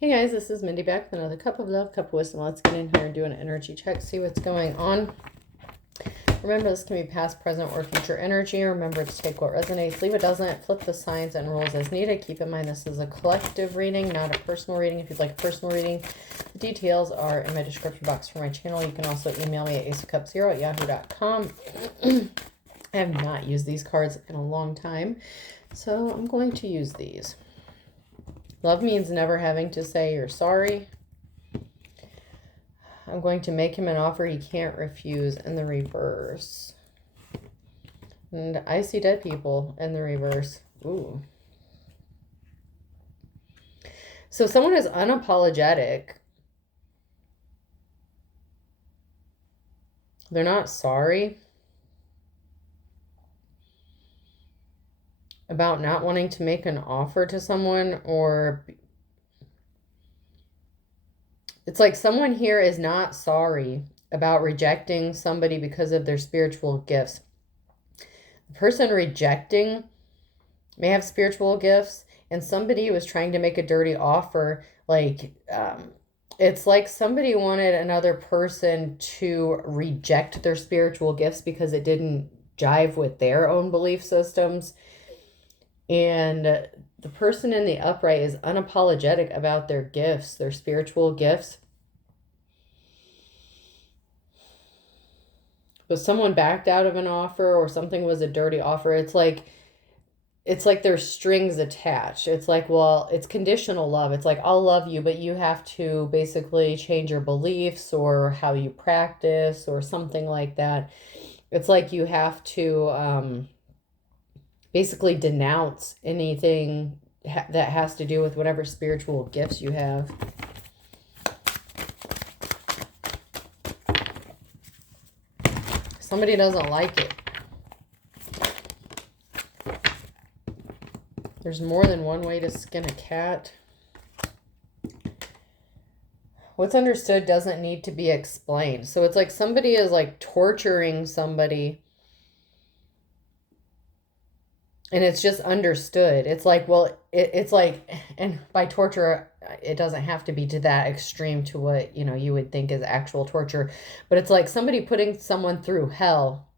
Hey guys, this is Mindy back with another cup of love, cup of wisdom. Let's get in here and do an energy check, see what's going on. Remember, this can be past, present, or future energy. Remember to take what resonates, leave what doesn't, flip the signs and rules as needed. Keep in mind this is a collective reading, not a personal reading. If you'd like a personal reading, the details are in my description box for my channel. You can also email me at aceofcups0@yahoo.com. I have not used these cards in a long time, so I'm going to use these. Love means never having to say you're sorry. I'm going to make him an offer he can't refuse in the reverse. And I see dead people in the reverse. Ooh. So someone is unapologetic. They're not sorry about not wanting to make an offer to someone, or it's like someone here is not sorry about rejecting somebody because of their spiritual gifts. The person rejecting may have spiritual gifts, and somebody was trying to make a dirty offer. It's like somebody wanted another person to reject their spiritual gifts because it didn't jive with their own belief systems. And the person in the upright is unapologetic about their gifts, their spiritual gifts. But someone backed out of an offer, or something was a dirty offer. It's like there's strings attached. It's like, well, it's conditional love. It's like, I'll love you, but you have to basically change your beliefs or how you practice or something like that. It's like you have to basically denounce anything that has to do with whatever spiritual gifts you have. Somebody doesn't like it. There's more than one way to skin a cat. What's understood doesn't need to be explained. So it's like somebody is like torturing somebody, and it's just understood. It's like, well, it's like, and by torture, it doesn't have to be to that extreme to what, you would think is actual torture. But it's like somebody putting someone through hell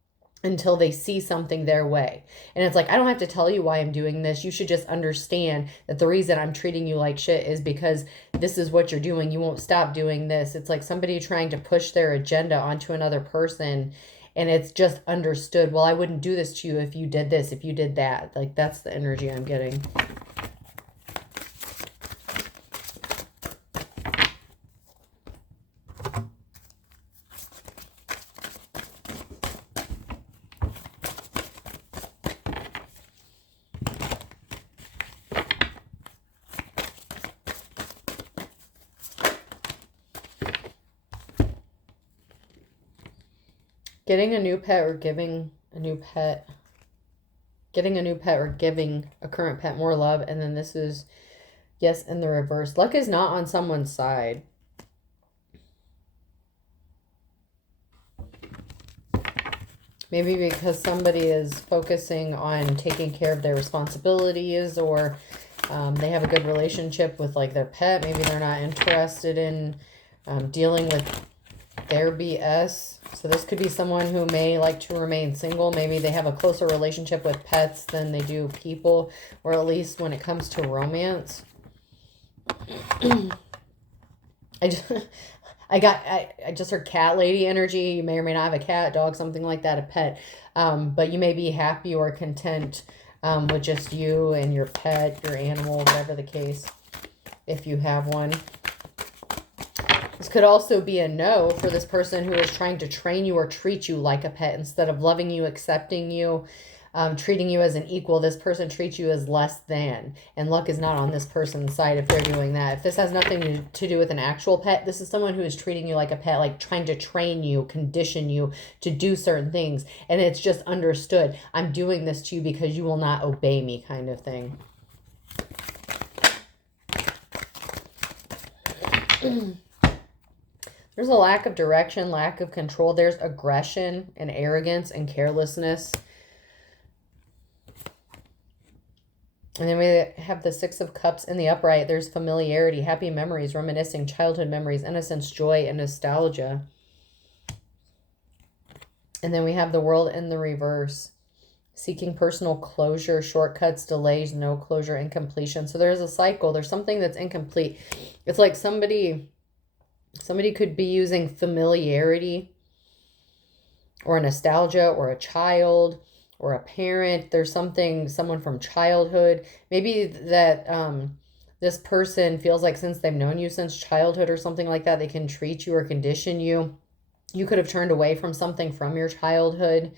until they see something their way. And it's like, I don't have to tell you why I'm doing this. You should just understand that the reason I'm treating you like shit is because this is what you're doing. You won't stop doing this. It's like somebody trying to push their agenda onto another person. And it's just understood, well, I wouldn't do this to you if you did this, if you did that. Like, that's the energy I'm getting. Getting a new pet or giving a new pet. Getting a new pet or giving a current pet more love. And then this is, yes, in the reverse. Luck is not on someone's side. Maybe because somebody is focusing on taking care of their responsibilities, or they have a good relationship with like their pet. Maybe they're not interested in dealing with their BS. So this could be someone who may like to remain single. Maybe they have a closer relationship with pets than they do people, or at least when it comes to romance. I just heard cat lady energy. You may or may not have a cat, dog, something like that, a pet. But you may be happy or content with just you and your pet, your animal, whatever the case, if you have one. This could also be a no for this person who is trying to train you or treat you like a pet instead of loving you, accepting you, treating you as an equal. This person treats you as less than, and luck is not on this person's side if they're doing that. If this has nothing to do with an actual pet, this is someone who is treating you like a pet, like trying to train you, condition you to do certain things. And it's just understood. I'm doing this to you because you will not obey me, kind of thing. There's a lack of direction, lack of control. There's aggression and arrogance and carelessness. And then we have the Six of Cups in the upright. There's familiarity, happy memories, reminiscing, childhood memories, innocence, joy, and nostalgia. And then we have the World in the reverse. Seeking personal closure, shortcuts, delays, no closure, incompletion. So there's a cycle. There's something that's incomplete. It's like somebody could be using familiarity or nostalgia or a child or a parent. There's someone from childhood. Maybe that this person feels like since they've known you since childhood or something like that, they can treat you or condition you. You could have turned away from something from your childhood.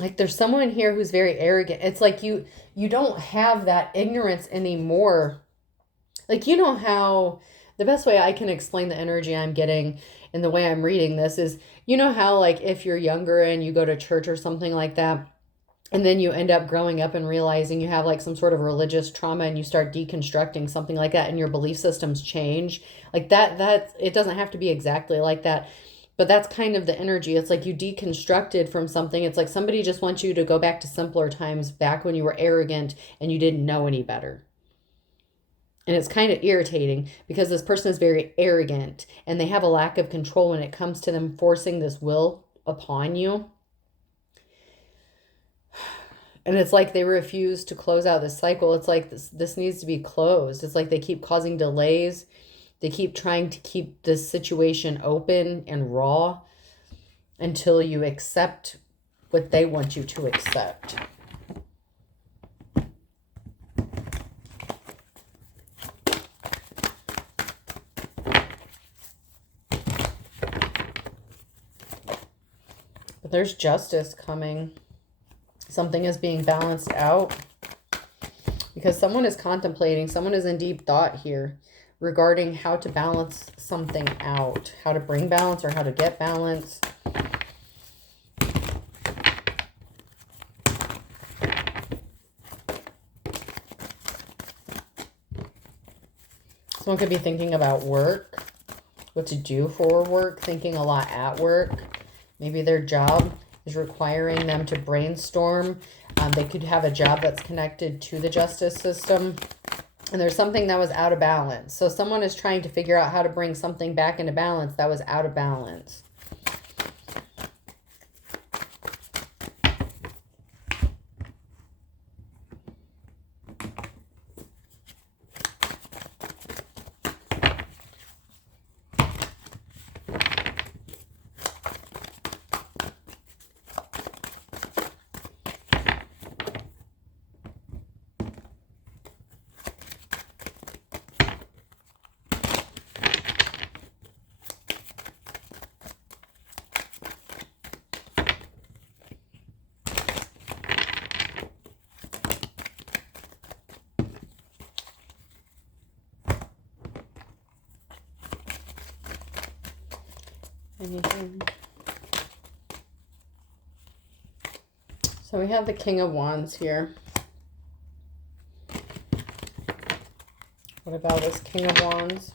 Like there's someone here who's very arrogant. It's like you don't have that ignorance anymore. Like, you know how, the best way I can explain the energy I'm getting and the way I'm reading this is, you know how like if you're younger and you go to church or something like that, and then you end up growing up and realizing you have like some sort of religious trauma and you start deconstructing something like that and your belief systems change. Like that it doesn't have to be exactly like that. But that's kind of the energy. It's like you deconstructed from something. It's like somebody just wants you to go back to simpler times, back when you were arrogant and you didn't know any better. And it's kind of irritating because this person is very arrogant and they have a lack of control when it comes to them forcing this will upon you. And it's like they refuse to close out this cycle. It's like this needs to be closed. It's like they keep causing delays. They keep trying to keep this situation open and raw until you accept what they want you to accept. But there's justice coming. Something is being balanced out because someone is contemplating, someone is in deep thought here regarding how to balance something out, how to bring balance or how to get balance. Someone could be thinking about work, what to do for work, thinking a lot at work. Maybe their job is requiring them to brainstorm. They could have a job that's connected to the justice system. And there's something that was out of balance. So someone is trying to figure out how to bring something back into balance that was out of balance. Anything. So we have the King of Wands here. What about this King of Wands?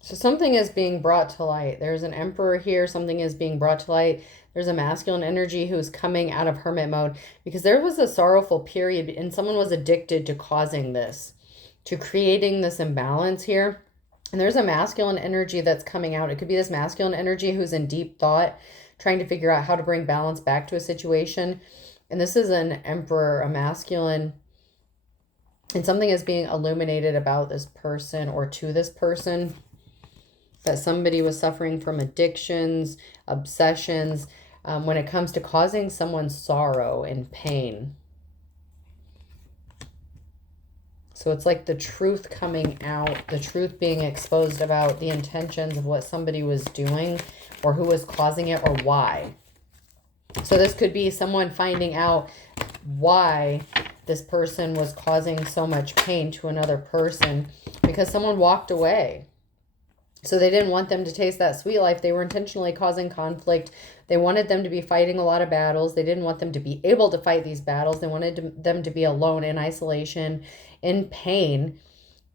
So something is being brought to light. There's an Emperor here. Something is being brought to light. There's a masculine energy who's coming out of hermit mode because there was a sorrowful period and someone was addicted to causing this, to creating this imbalance here. And there's a masculine energy that's coming out. It could be this masculine energy who's in deep thought, trying to figure out how to bring balance back to a situation. And this is an Emperor, a masculine. And something is being illuminated about this person or to this person. That somebody was suffering from addictions, obsessions, when it comes to causing someone sorrow and pain. So it's like the truth coming out, the truth being exposed about the intentions of what somebody was doing or who was causing it or why. So this could be someone finding out why this person was causing so much pain to another person because someone walked away. So they didn't want them to taste that sweet life. They were intentionally causing conflict. They wanted them to be fighting a lot of battles. They didn't want them to be able to fight these battles. They wanted them to be alone in isolation, in pain.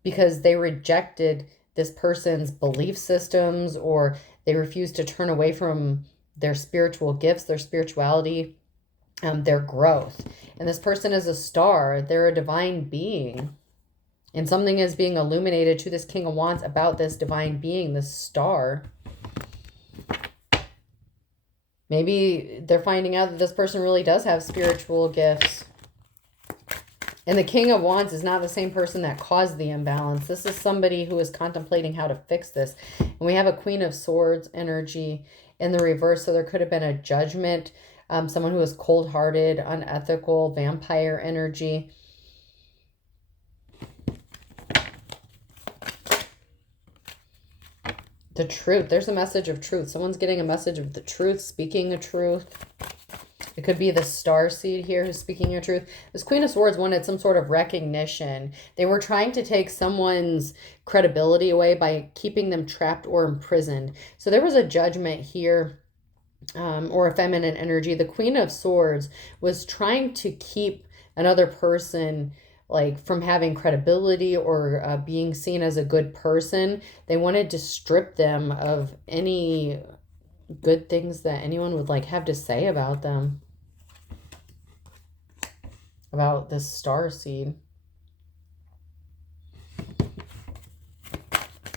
because they rejected this person's belief systems, or they refused to turn away from their spiritual gifts, their spirituality, their growth. And this person is a star. They're a divine being. And something is being illuminated to this King of Wands about this divine being, this star. Maybe they're finding out that this person really does have spiritual gifts. And the King of Wands is not the same person that caused the imbalance. This is somebody who is contemplating how to fix this. And we have a Queen of Swords energy in the reverse. So there could have been a judgment. Someone who is cold-hearted, unethical, vampire energy. The truth. There's a message of truth. Someone's getting a message of the truth, speaking a truth. It could be the starseed here who's speaking your truth. This Queen of Swords wanted some sort of recognition. They were trying to take someone's credibility away by keeping them trapped or imprisoned. So there was a judgment here, or a feminine energy. The Queen of Swords was trying to keep another person like from having credibility or being seen as a good person. They wanted to strip them of any good things that anyone would like have to say about them, about this starseed.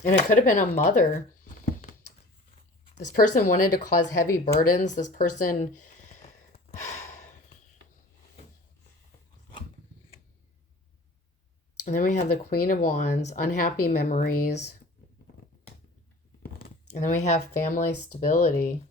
And it could have been a mother. This person wanted to cause heavy burdens. This person and then we have the Queen of Wands, unhappy memories. And then we have family stability.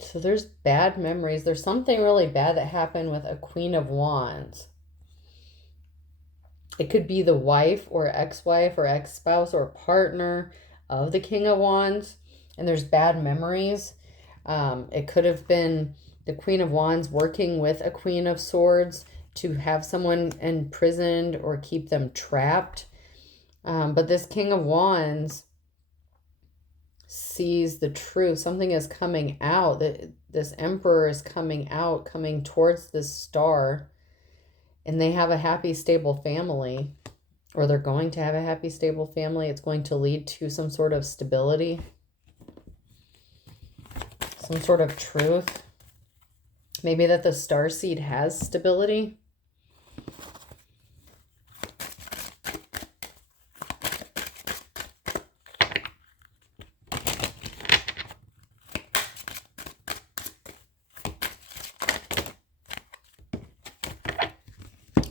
So there's bad memories. There's something really bad that happened with a Queen of Wands. It could be the wife or ex-wife or ex-spouse or partner of the King of Wands. And there's bad memories. It could have been the Queen of Wands working with a Queen of Swords to have someone imprisoned or keep them trapped. But this King of Wands sees the truth. Something is coming out. This Emperor is coming out, coming towards this star. And they have a happy, stable family. Or they're going to have a happy, stable family. It's going to lead to some sort of stability. Some sort of truth. Maybe that the starseed has stability.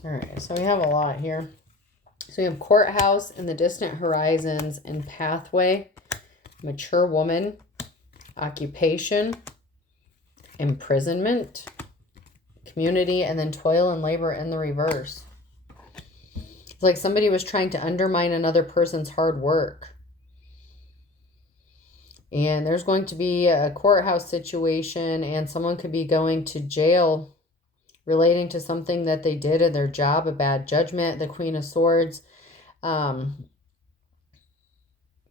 All right, so we have a lot here. So we have courthouse in the distant horizons and pathway, mature woman, occupation, imprisonment, community, and then toil and labor in the reverse. It's like somebody was trying to undermine another person's hard work. And there's going to be a courthouse situation, and someone could be going to jail relating to something that they did in their job, a bad judgment, the Queen of Swords,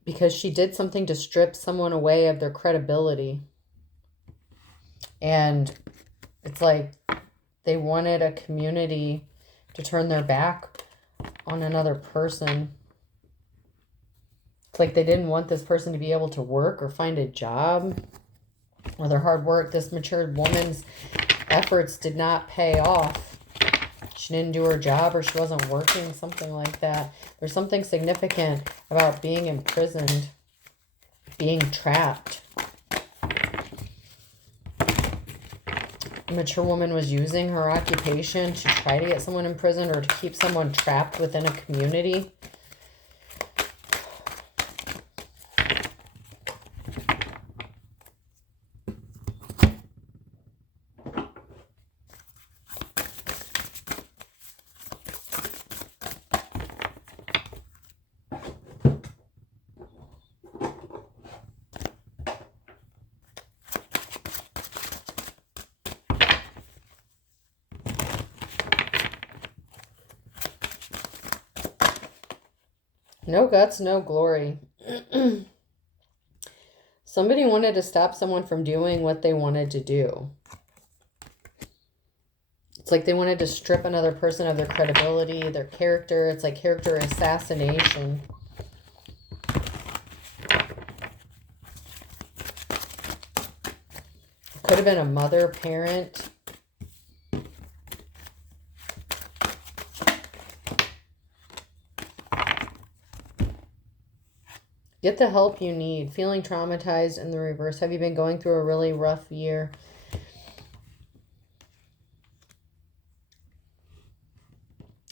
because she did something to strip someone away of their credibility. And it's like they wanted a community to turn their back on another person. It's like they didn't want this person to be able to work or find a job. Or their hard work, this mature woman's efforts did not pay off. She didn't do her job, or she wasn't working, something like that. There's something significant about being imprisoned, being trapped. A mature woman was using her occupation to try to get someone imprisoned or to keep someone trapped within a community. No guts, no glory. Somebody wanted to stop someone from doing what they wanted to do. It's like they wanted to strip another person of their credibility, their character. It's like character assassination. Could have been a mother, parent. Get the help you need. Feeling traumatized in the reverse. Have you been going through a really rough year?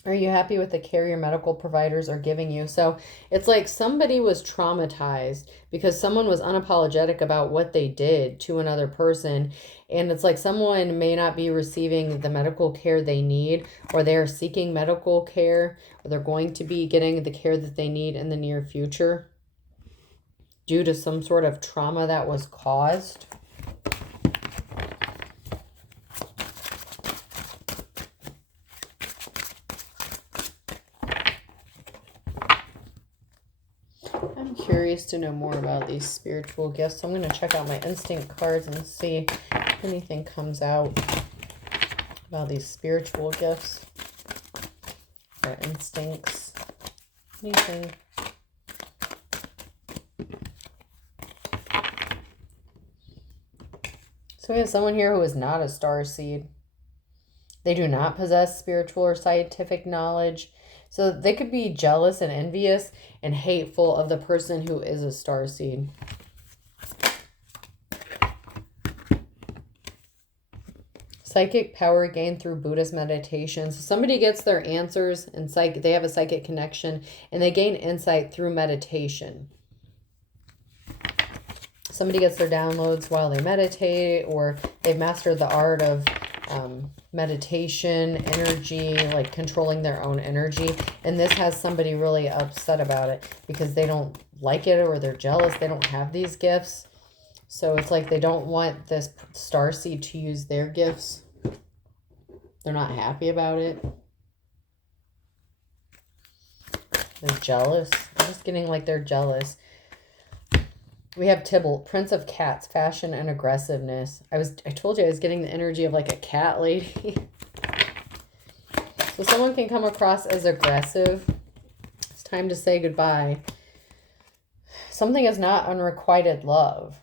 Are you happy with the care your medical providers are giving you? So it's like somebody was traumatized because someone was unapologetic about what they did to another person. And it's like someone may not be receiving the medical care they need, or they're seeking medical care, or they're going to be getting the care that they need in the near future due to some sort of trauma that was caused. I'm curious to know more about these spiritual gifts. So I'm going to check out my instinct cards and see if anything comes out about these spiritual gifts. Their instincts. Anything. So we have someone here who is not a starseed. They do not possess spiritual or scientific knowledge. So they could be jealous and envious and hateful of the person who is a starseed. Psychic power gained through Buddhist meditation. So somebody gets their answers and they have a psychic connection and they gain insight through meditation. Somebody gets their downloads while they meditate, or they've mastered the art of meditation, energy, like controlling their own energy. And this has somebody really upset about it because they don't like it, or they're jealous. They don't have these gifts. So it's like they don't want this starseed to use their gifts. They're not happy about it. They're jealous. I'm just getting like they're jealous. We have Tybalt, Prince of Cats, fashion and aggressiveness. I told you I was getting the energy of like a cat lady. So someone can come across as aggressive. It's time to say goodbye. Something is not unrequited love.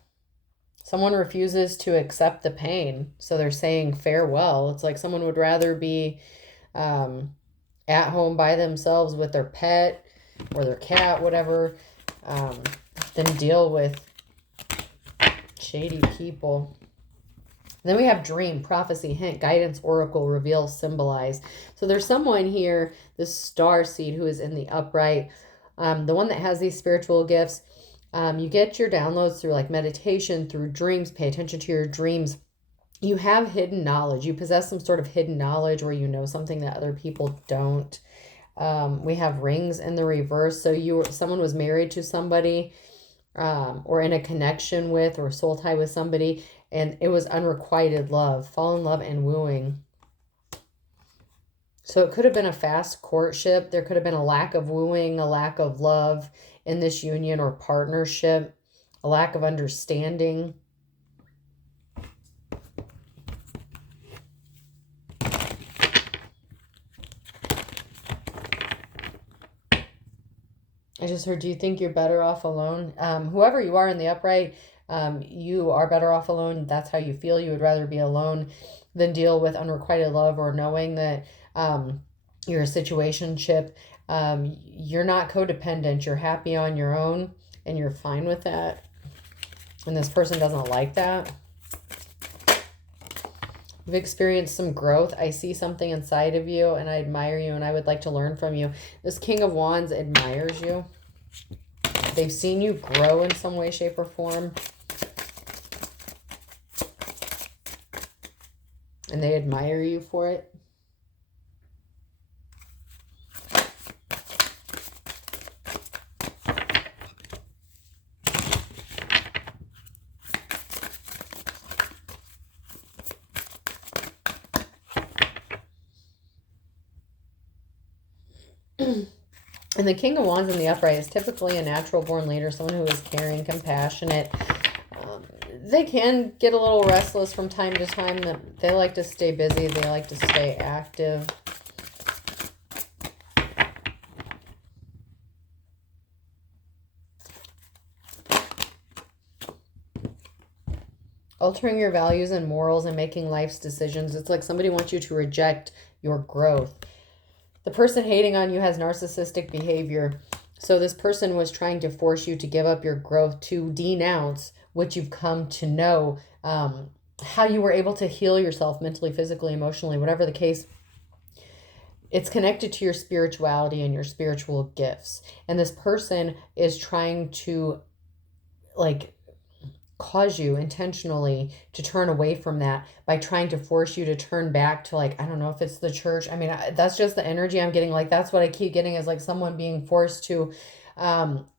Someone refuses to accept the pain, so they're saying farewell. It's like someone would rather be at home by themselves with their pet or their cat, whatever, than deal with shady people. Then we have dream, prophecy, hint, guidance, oracle, reveal, symbolize. So there's someone here, this star seed, who is in the upright, the one that has these spiritual gifts. You get your downloads through like meditation, through dreams. Pay attention to your dreams. You have hidden knowledge. You possess some sort of hidden knowledge where you know something that other people don't. We have rings in the reverse. So someone was married to somebody, or in a connection with, or soul tie with somebody, and it was unrequited love, fall in love and wooing. So it could have been a fast courtship. There could have been a lack of wooing, a lack of love in this union or partnership, a lack of understanding. I just heard, do you think you're better off alone? Whoever you are in the upright, you are better off alone. That's how you feel. You would rather be alone than deal with unrequited love, or knowing that you're a situationship. You're not codependent. You're happy on your own, and you're fine with that. And this person doesn't like that. You've experienced some growth. I see something inside of you, and I admire you, and I would like to learn from you. This King of Wands admires you. They've seen you grow in some way, shape, or form. And they admire you for it. And the King of Wands in the upright is typically a natural born leader, someone who is caring, compassionate, they can get a little restless from time to time. They like to stay busy. They like to stay active. Altering your values and morals and making life's decisions. It's like somebody wants you to reject your growth. The person hating on you has narcissistic behavior. So this person was trying to force you to give up your growth, to denounce what you've come to know, how you were able to heal yourself mentally, physically, emotionally, whatever the case. It's connected to your spirituality and your spiritual gifts. And this person is trying to like cause you intentionally to turn away from that by trying to force you to turn back to, like, I don't know if it's the church. I mean, that's just the energy I'm getting. Like, that's what I keep getting, is like someone being forced to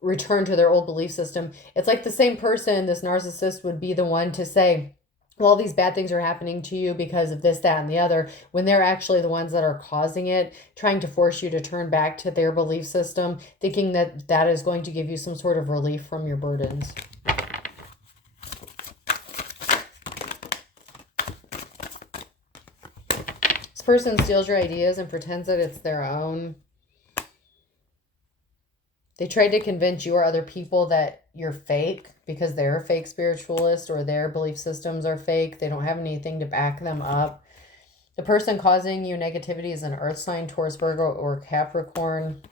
return to their old belief system. It's like the same person, this narcissist, would be the one to say, well, these bad things are happening to you because of this, that, and the other, when they're actually the ones that are causing it, trying to force you to turn back to their belief system, thinking that that is going to give you some sort of relief from your burdens. This person steals your ideas and pretends that it's their own. They tried to convince you or other people that you're fake because they're a fake spiritualist or their belief systems are fake. They don't have anything to back them up. The person causing you negativity is an earth sign, Taurus, Virgo, or Capricorn.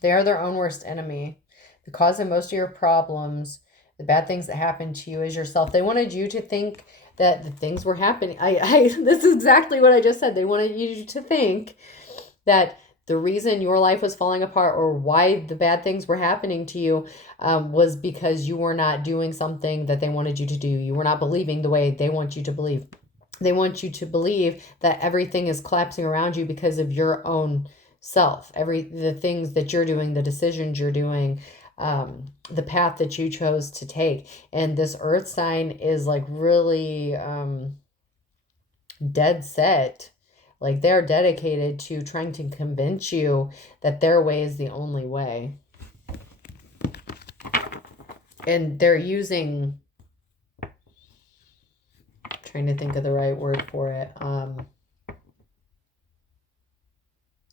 They are their own worst enemy. The cause of most of your problems, the bad things that happen to you, is yourself. They wanted you to think that the things were happening. This is exactly what I just said. They wanted you to think that the reason your life was falling apart or why the bad things were happening to you was because you were not doing something that they wanted you to do. You were not believing the way they want you to believe. They want you to believe that everything is collapsing around you because of your own self. The things that you're doing, the decisions you're doing, the path that you chose to take. And this earth sign is like really dead set. Like, they're dedicated to trying to convince you that their way is the only way. And they're using, trying to think of the right word for it.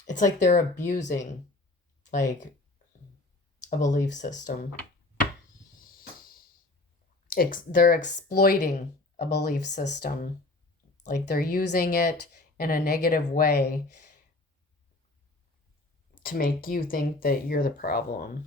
It's like they're abusing, like, a belief system. They're exploiting a belief system. Like, they're using it in a negative way to make you think that you're the problem.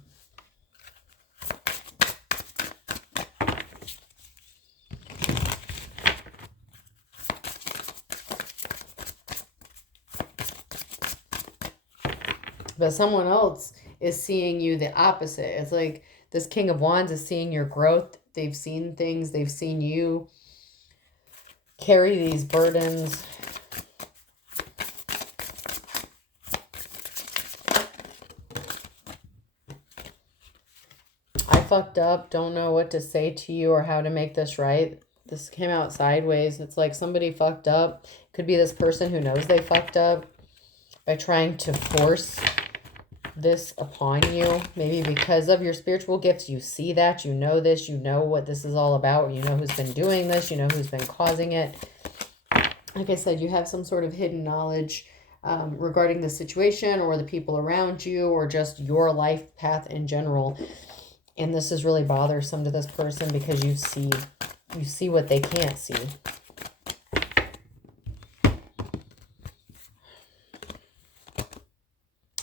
But someone else is seeing you the opposite. It's like this King of Wands is seeing your growth. They've seen things. They've seen you carry these burdens. I fucked up. Don't know what to say to you or how to make this right. This came out sideways. It's like somebody fucked up. Could be this person who knows they fucked up by trying to force this upon you. Maybe because of your spiritual gifts, you see that, you know this, you know what this is all about, you know who's been doing this, you know who's been causing it. Like I said, you have some sort of hidden knowledge regarding the situation or the people around you or just your life path in general. And this is really bothersome to this person because you see what they can't see.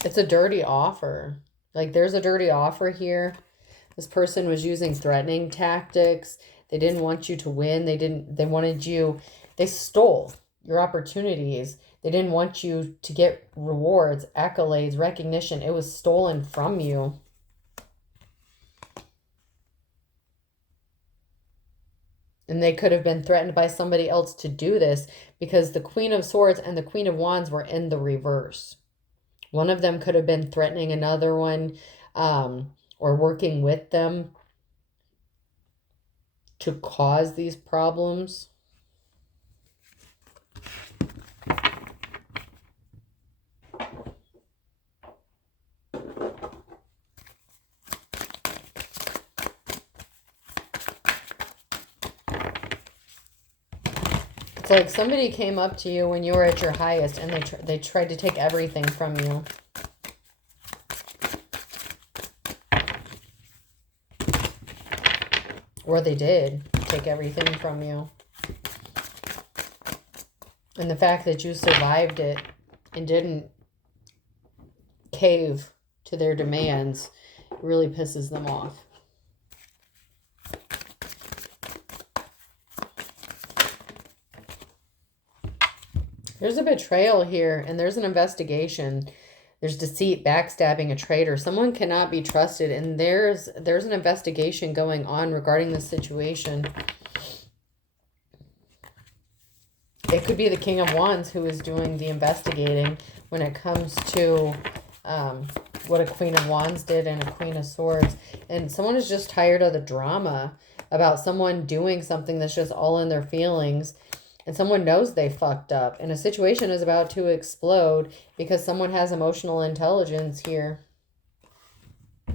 It's a dirty offer. Like, there's a dirty offer here. This person was using threatening tactics. They didn't want you to win. They stole your opportunities. They didn't want you to get rewards, accolades, recognition. It was stolen from you. And they could have been threatened by somebody else to do this because the Queen of Swords and the Queen of Wands were in the reverse. One of them could have been threatening another one or working with them to cause these problems. It's like somebody came up to you when you were at your highest and they tried to take everything from you. Or they did take everything from you. And the fact that you survived it and didn't cave to their demands really pisses them off. There's a betrayal here, and there's an investigation. There's deceit, backstabbing, a traitor. Someone cannot be trusted, and there's an investigation going on regarding this situation. It could be the King of Wands who is doing the investigating when it comes to what a Queen of Wands did and a Queen of Swords. And someone is just tired of the drama about someone doing something that's just all in their feelings. And someone knows they fucked up. And a situation is about to explode because someone has emotional intelligence here. So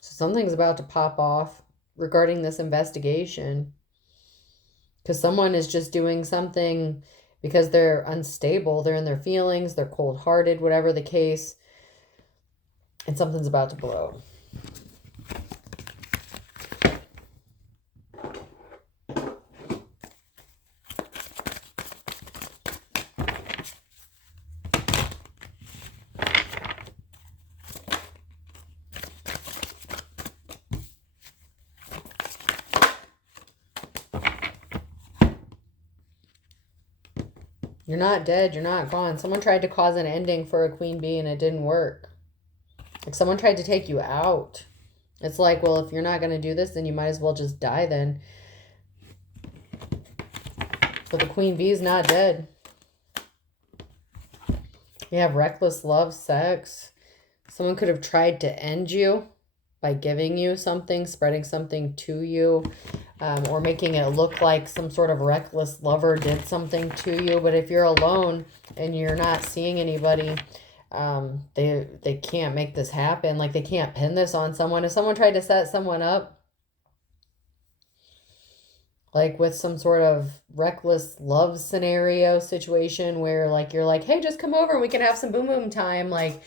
something's about to pop off regarding this investigation. Because someone is just doing something because they're unstable. They're in their feelings. They're cold-hearted, whatever the case. And something's about to blow. You're not dead. You're not gone. Someone tried to cause an ending for a queen bee and it didn't work. Like someone tried to take you out. It's like, well, if you're not going to do this, then you might as well just die then. But the queen bee is not dead. You have reckless love, sex. Someone could have tried to end you by giving you something, spreading something to you, or making it look like some sort of reckless lover did something to you. But if you're alone and you're not seeing anybody, they can't make this happen. Like they can't pin this on someone. If someone tried to set someone up, like with some sort of reckless love scenario situation where like you're like, hey, just come over and we can have some boom boom time, like,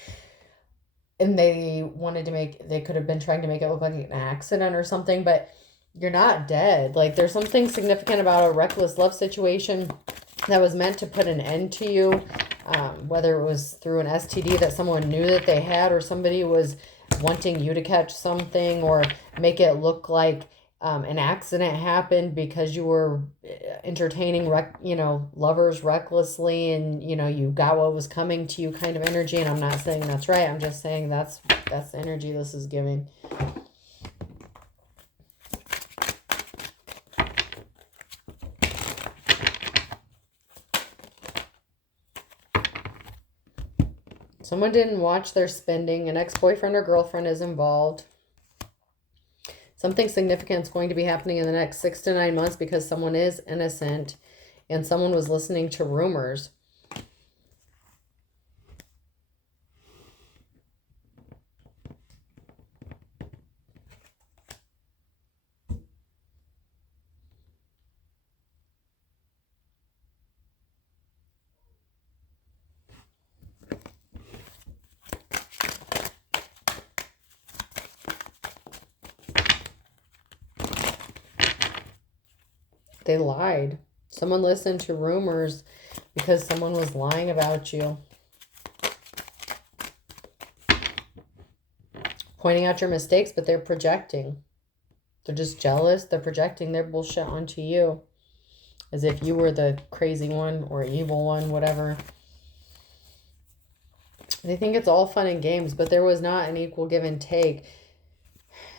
and they wanted to make, they could have been trying to make it look like an accident or something, but you're not dead. Like there's something significant about a reckless love situation that was meant to put an end to you, whether it was through an STD that someone knew that they had, or somebody was wanting you to catch something, or make it look like an accident happened because you were entertaining lovers recklessly, and you got what was coming to you kind of energy. And I'm not saying that's right. I'm just saying that's the energy this is giving. Someone didn't watch their spending. An ex-boyfriend or girlfriend is involved. Something significant is going to be happening in the next 6 to 9 months because someone is innocent and someone was listening to rumors. They lied. Someone listened to rumors because someone was lying about you. Pointing out your mistakes, but they're projecting. They're just jealous. They're projecting their bullshit onto you. As if you were the crazy one or evil one, whatever. They think it's all fun and games, but there was not an equal give and take.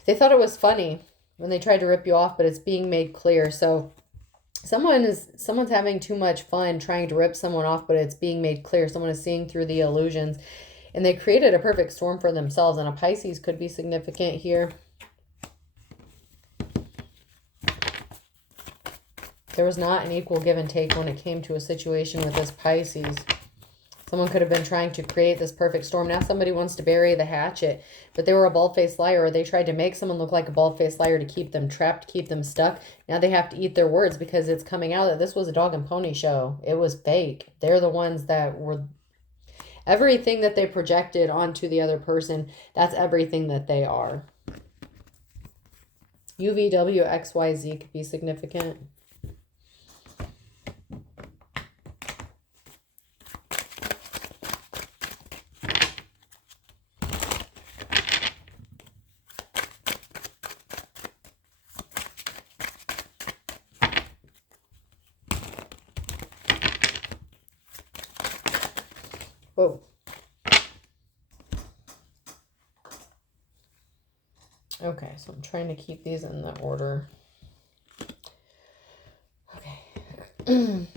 They thought it was funny when they tried to rip you off, but it's being made clear. So someone's having too much fun trying to rip someone off, but it's being made clear. Someone is seeing through the illusions, and they created a perfect storm for themselves. And a Pisces could be significant here. There was not an equal give and take when it came to a situation with this Pisces. Someone could have been trying to create this perfect storm. Now somebody wants to bury the hatchet, but they were a bald-faced liar, or they tried to make someone look like a bald-faced liar to keep them trapped, keep them stuck. Now they have to eat their words because it's coming out that this was a dog and pony show. It was fake. They're the ones that were... Everything that they projected onto the other person, that's everything that they are. UVWXYZ could be significant. Whoa. Okay, so I'm trying to keep these in the order. Okay.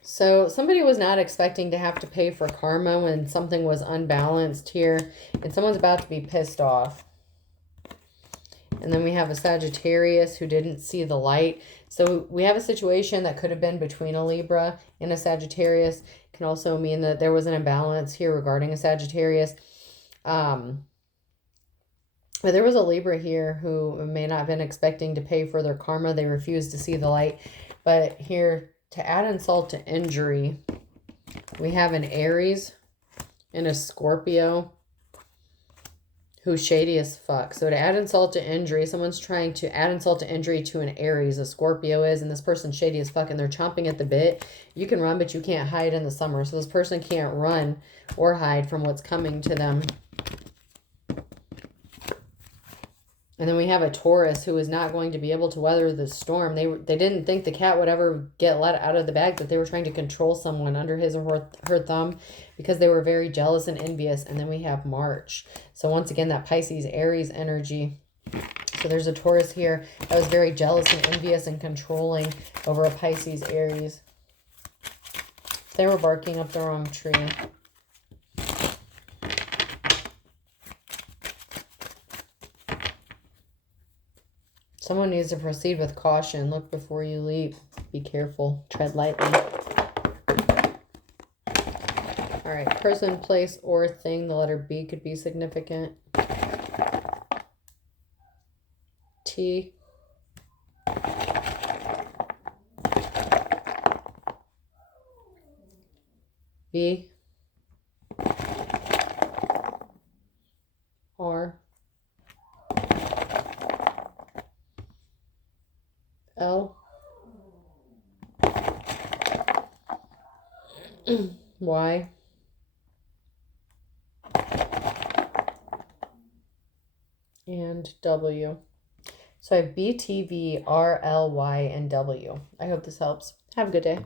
So somebody was not expecting to have to pay for karma when something was unbalanced here, and someone's about to be pissed off. And then we have a Sagittarius who didn't see the light. So we have a situation that could have been between a Libra and a Sagittarius. It can also mean that there was an imbalance here regarding a Sagittarius. But there was a Libra here who may not have been expecting to pay for their karma. They refused to see the light. But here, to add insult to injury, we have an Aries and a Scorpio who's shady as fuck. So to add insult to injury, someone's trying to add insult to injury to an Aries, a Scorpio is, and this person's shady as fuck, and they're chomping at the bit. You can run, but you can't hide in the summer. So this person can't run or hide from what's coming to them. And then we have a Taurus who is not going to be able to weather the storm. They didn't think the cat would ever get let out of the bag, but they were trying to control someone under his or her thumb because they were very jealous and envious. And then we have March. So once again, that Pisces, Aries energy. So there's a Taurus here that was very jealous and envious and controlling over a Pisces, Aries. They were barking up the wrong tree. Someone needs to proceed with caution. Look before you leap. Be careful. Tread lightly. All right. Person, place, or thing. The letter B could be significant. T. B. R. L. Y. And W. So I have B, T, V, R, L, Y, and W. I hope this helps. Have a good day.